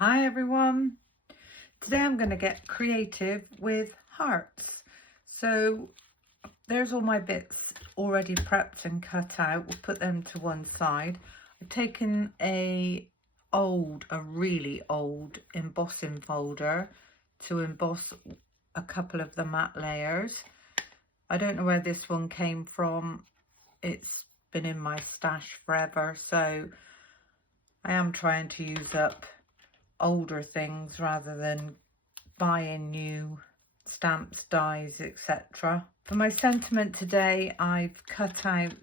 Hi everyone. Today I'm going to get creative with hearts. So there's all my bits already prepped and cut out. We'll put them to one side. I've taken a really old embossing folder to emboss a couple of the matte layers. I don't know where this one came from. It's been in my stash forever, so I am trying to use up older things rather than buying new stamps, dies, etc. For my sentiment today, I've cut out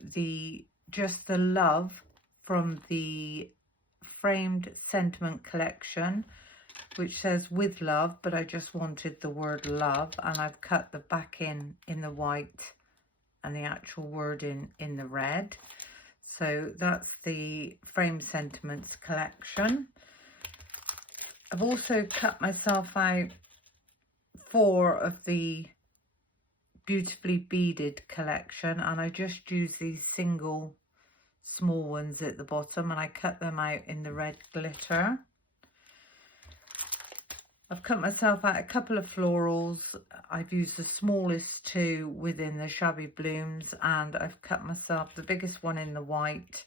just the love from the framed sentiment collection, which says with love, but I just wanted the word love, and I've cut the back in the white and the actual word in the red. So that's the framed sentiments collection. I've also cut myself out 4 of the beautifully beaded collection, and I just use these single small ones at the bottom, and I cut them out in the red glitter. I've cut myself out a couple of florals. I've used the smallest 2 within the Shabby Blooms, and I've cut myself the biggest one in the white,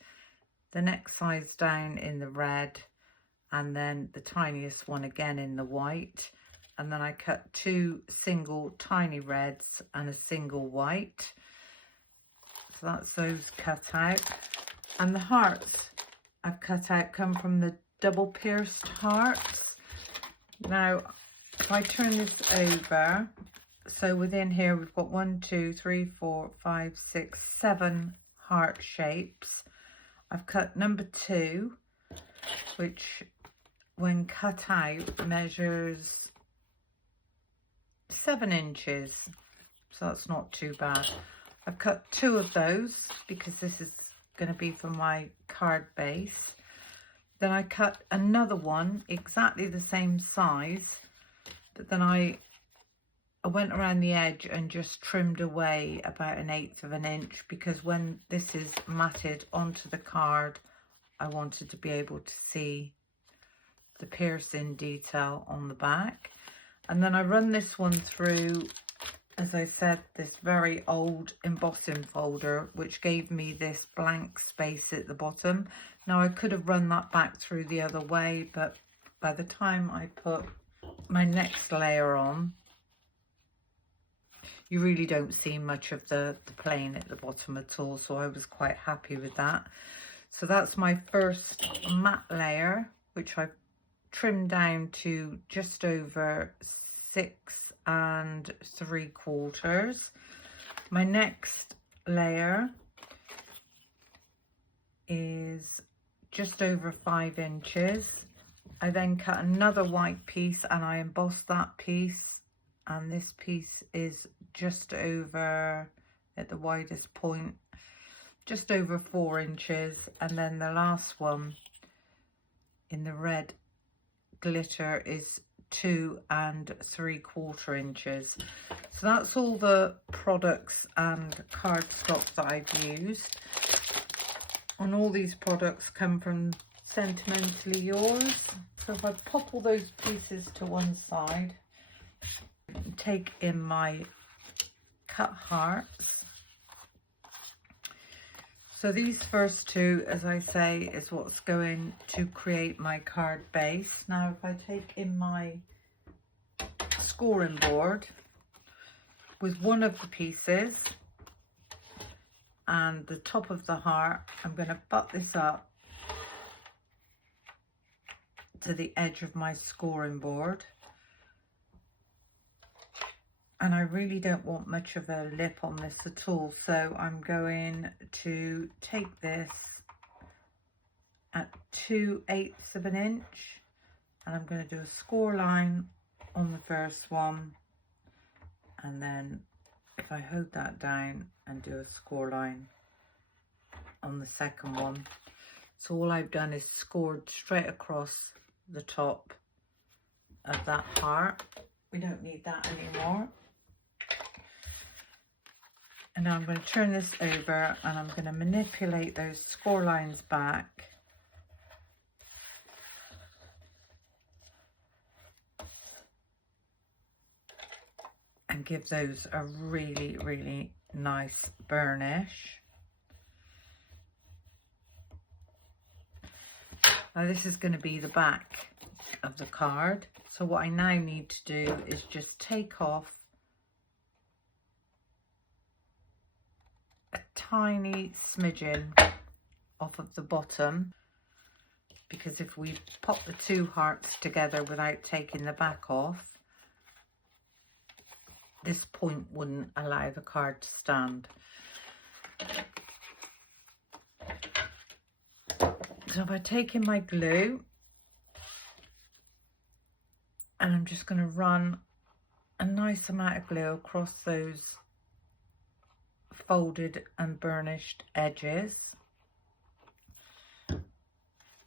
the next size down in the red, and then the tiniest one again in the white. And then I cut 2 single tiny reds and a single white. So that's those cut out. And the hearts I've cut out come from the double pierced hearts. Now, if I turn this over, so within here we've got 1, 2, 3, 4, 5, 6, 7 heart shapes. I've cut number 2, which when cut out measures 7 inches, so that's not too bad. I've cut 2 of those because this is going to be for my card base. Then I cut another one exactly the same size, but then I went around the edge and just trimmed away about 1/8 of an inch, because when this is matted onto the card, I wanted to be able to see the piercing detail on the back. And then I run this one through, as I said, this very old embossing folder, which gave me this blank space at the bottom. Now I could have run that back through the other way, but by the time I put my next layer on, you really don't see much of the plain at the bottom at all, so I was quite happy with that. So that's my first matte layer, which I trimmed down to just over 6 3/4. My next layer is just over 5 inches. I then cut another white piece and I embossed that piece, and this piece is just over, at the widest point, just over 4 inches, and then the last one in the red glitter is 2 3/4 inches. So that's all the products and cardstock that I've used, and all these products come from Sentimentally Yours. So if I pop all those pieces to one side, take in my cut hearts. So these first 2, as I say, is what's going to create my card base. Now if I take in my scoring board with one of the pieces and the top of the heart, I'm going to butt this up to the edge of my scoring board. And I really don't want much of a lip on this at all, so I'm going to take this at 2/8 of an inch, and I'm going to do a score line on the first one, and then if I hold that down and do a score line on the second one. So all I've done is scored straight across the top of that heart. We don't need that anymore. And now I'm going to turn this over and I'm going to manipulate those score lines back and give those a really, really nice burnish. Now this is going to be the back of the card. So what I now need to do is just take off a tiny smidgen off of the bottom, because if we pop the two hearts together without taking the back off, this point wouldn't allow the card to stand. So by taking my glue, and I'm just going to run a nice amount of glue across those folded and burnished edges,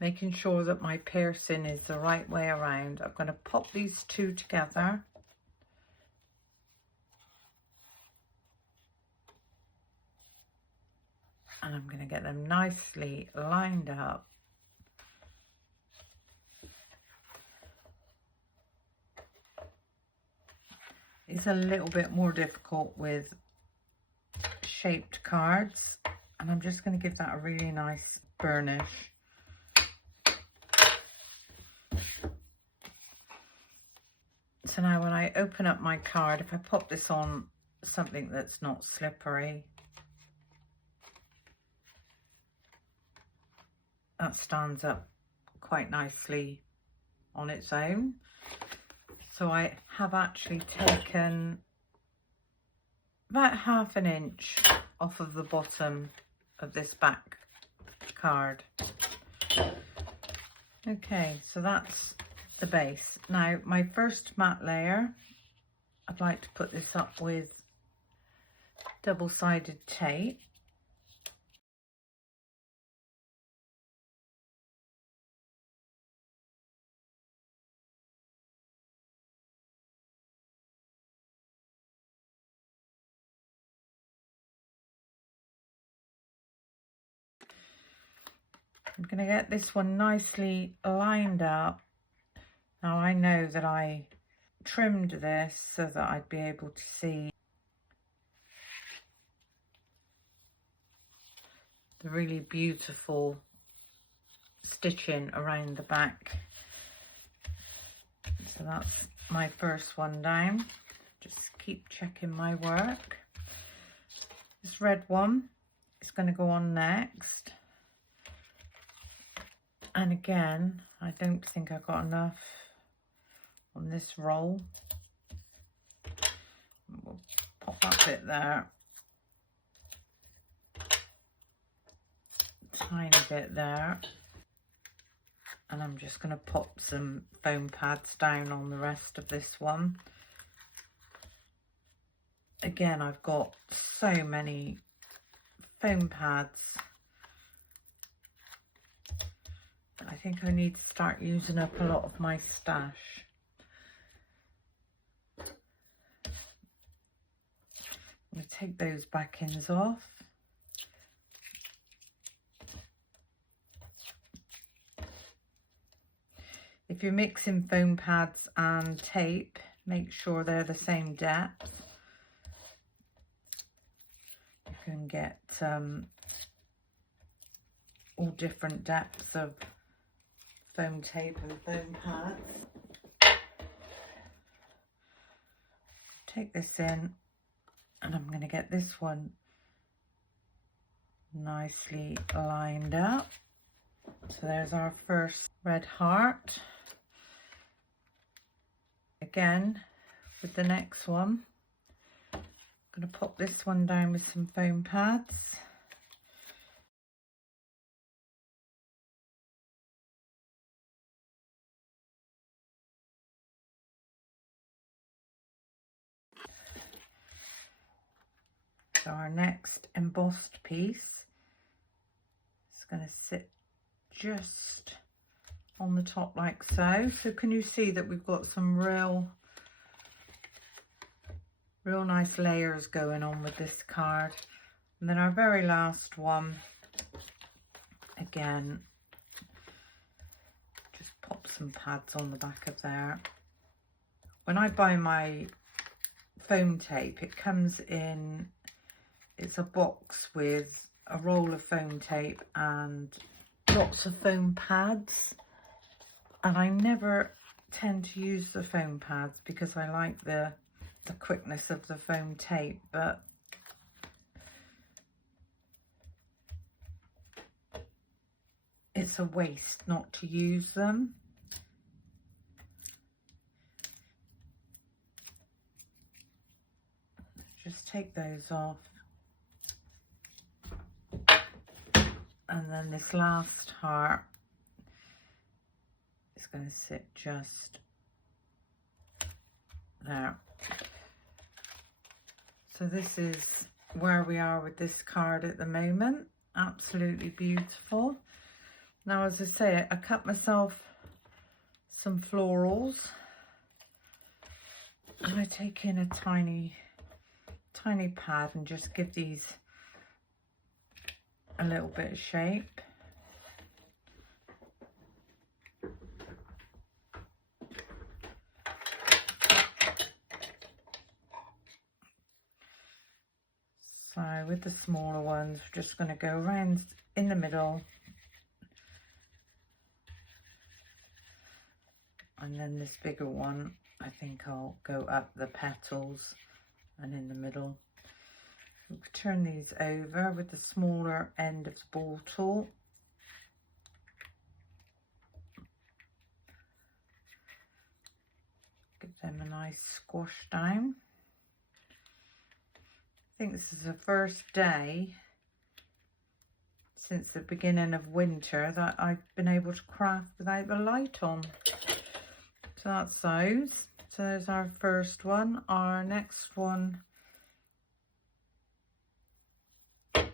making sure that my piercing is the right way around. I'm going to pop these two together. And I'm going to get them nicely lined up. It's a little bit more difficult with shaped cards, and I'm just going to give that a really nice burnish. So now when I open up my card, if I pop this on something that's not slippery, that stands up quite nicely on its own. So I have actually taken about ½ an inch off of the bottom of this back card. Okay, so that's the base. Now my first matte layer, I'd like to put this up with double-sided tape. I'm going to get this one nicely lined up. Now I know that I trimmed this so that I'd be able to see the really beautiful stitching around the back. So that's my first one down. Just keep checking my work. This red one is going to go on next. And again, I don't think I got enough on this roll. We'll pop that bit there. Tiny bit there. And I'm just going to pop some foam pads down on the rest of this one. Again, I've got so many foam pads. I think I need to start using up a lot of my stash. I'm going to take those backings off. If you're mixing foam pads and tape, make sure they're the same depth. You can get all different depths of foam tape and foam pads. Take this in, and I'm going to get this one nicely lined up. So there's our first red heart. Again, with the next one, I'm going to pop this one down with some foam pads. So our next embossed piece is going to sit just on the top like so. So can you see that we've got some real nice layers going on with this card. And then our very last one, again, just pop some pads on the back of there. When I buy my foam tape. It comes in, it's a box with a roll of foam tape and lots of foam pads, and I never tend to use the foam pads because I like the quickness of the foam tape, but it's a waste not to use them. Just take those off, and then this last heart is going to sit just there. So this is where we are with this card at the moment. Absolutely beautiful. Now, as I say, I cut myself some florals, and I take in a tiny pad and just give these a little bit of shape. So with the smaller ones, we're just going to go around in the middle, and then this bigger one, I think I'll go up the petals and in the middle. We'll turn these over with the smaller end of the ball tool. Give them a nice squash down. I think this is the first day since the beginning of winter that I've been able to craft without the light on. So that's those. So there's our first one. Our next one, we're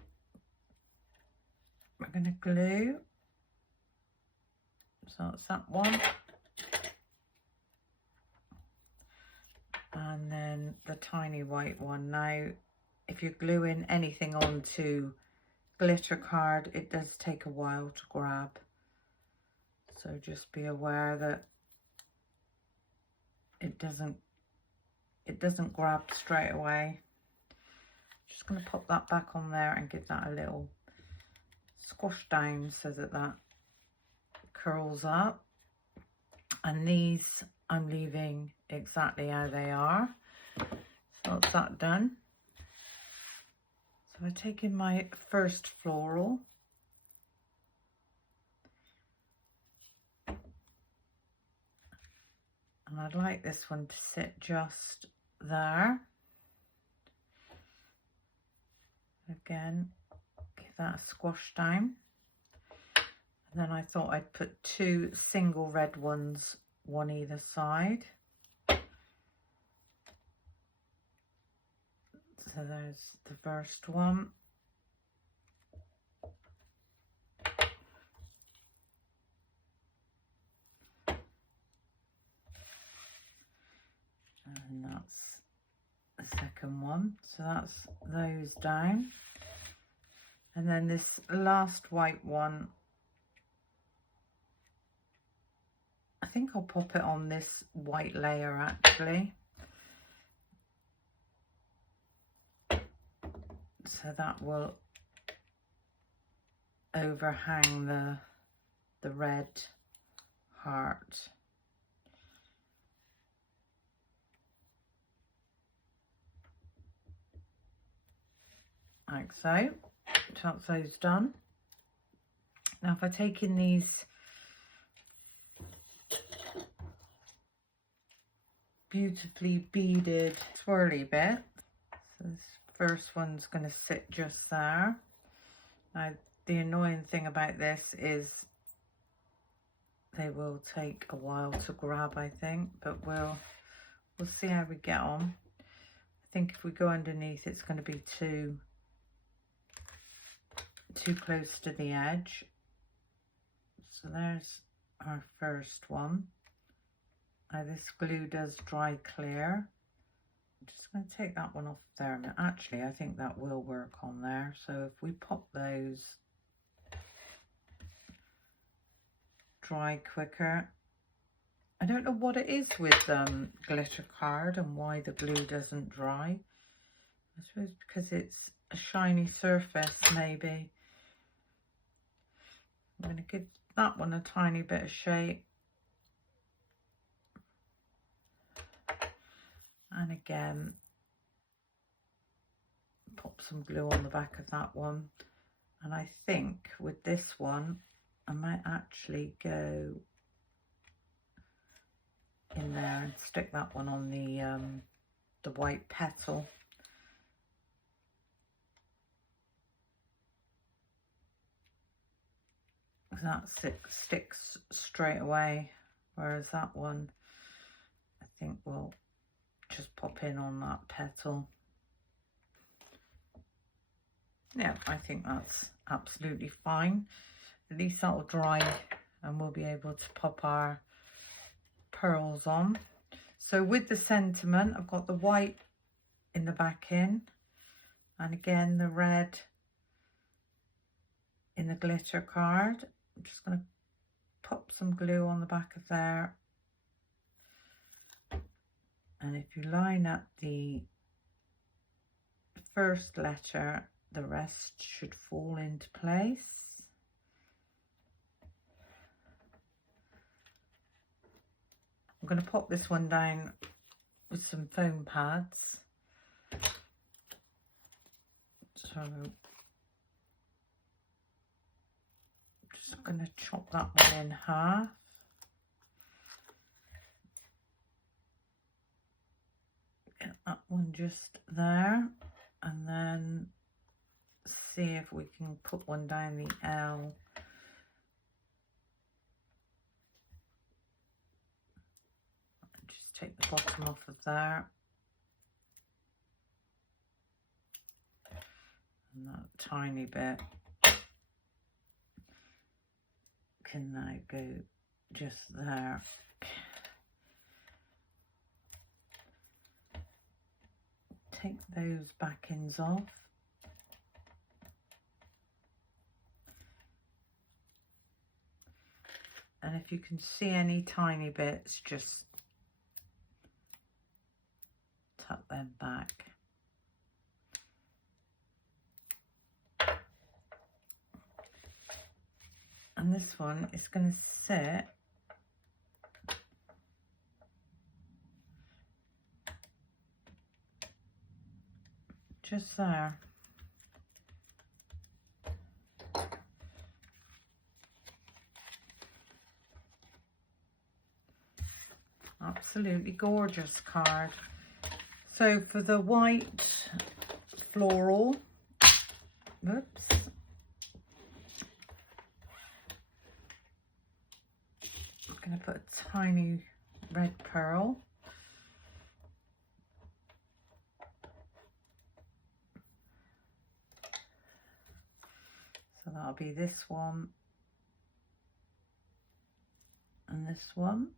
going to glue. So that's that one. And then the tiny white one. Now, if you're gluing anything onto glitter card, it does take a while to grab. So just be aware that it doesn't grab straight away. Just going to pop that back on there and give that a little squash down so that that curls up. And these I'm leaving exactly how they are. So that's that done. So I take in my first floral, and I'd like this one to sit just there. Again, give that a squash down. And then I thought I'd put two single red ones, one either side. So there's the first one. And that's the second one. So that's those down. And then this last white one, I think I'll pop it on this white layer actually. So that will overhang the red heart. Like so. That's those done. Now if I take in these beautifully beaded swirly bits, so this first one's going to sit just there. Now the annoying thing about this is they will take a while to grab, I think, but we'll see how we get on. I think if we go underneath, it's going to be too close to the edge. So there's our first one. Now this glue does dry clear. I'm just going to take that one off there. Now, actually, I think that will work on there. So if we pop those, dry quicker. I don't know what it is with glitter card and why the glue doesn't dry. I suppose because it's a shiny surface, maybe. I'm going to give that one a tiny bit of shape. And again, pop some glue on the back of that one. And I think with this one, I might actually go in there and stick that one on the white petal. That sticks straight away, whereas that one I think will just pop in on that petal. Yeah, I think that's absolutely fine. At least that'll dry and we'll be able to pop our pearls on. So with the sentiment, I've got the white in the backing, and again the red in the glitter card. I'm just going to pop some glue on the back of there, and if you line up the first letter, the rest should fall into place. I'm going to pop this one down with some foam pads. So just going to chop that one in half. Get that one just there, and then see if we can put one down the L. Just take the bottom off of there. And that tiny bit can now go just there. Take those backings off. And if you can see any tiny bits, just tuck them back. And this one is going to sit just there. Absolutely gorgeous card. So for the white floral, whoops, I'm going to put a tiny red pearl. So that'll be this one and this one.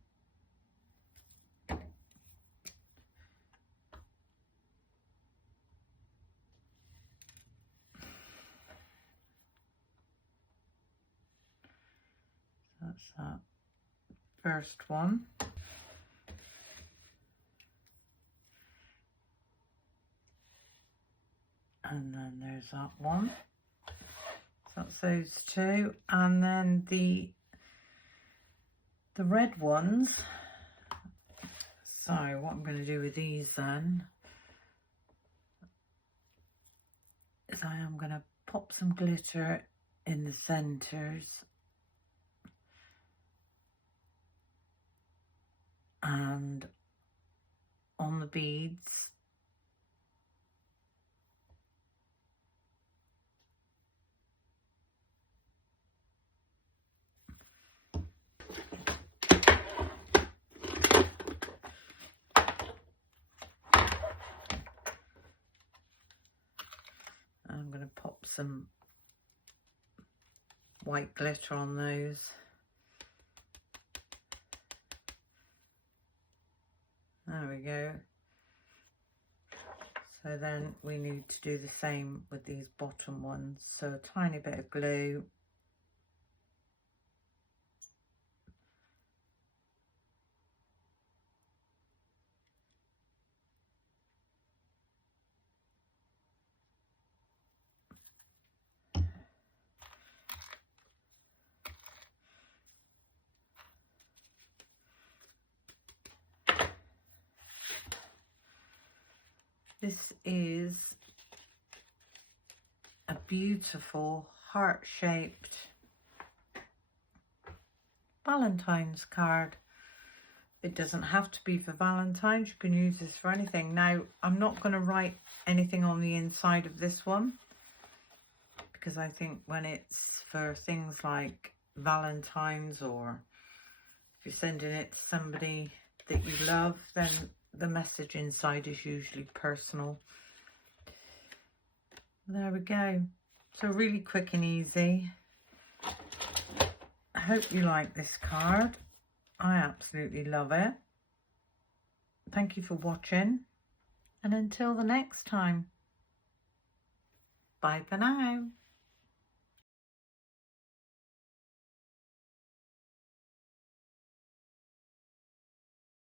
That's that first one. And then there's that one. So that's those two. And then the red ones. So what I'm going to do with these then is I am going to pop some glitter in the centres and on the beads. I'm going to pop some white glitter on those. There we go. So then we need to do the same with these bottom ones. So a tiny bit of glue. This is a beautiful heart-shaped Valentine's card. It doesn't have to be for Valentine's. You can use this for anything. Now, I'm not going to write anything on the inside of this one, because I think when it's for things like Valentine's, or if you're sending it to somebody that you love, then the message inside is usually personal. There we go. So really quick and easy. I hope you like this card. I absolutely love it. Thank you for watching, and until the next time, bye for now.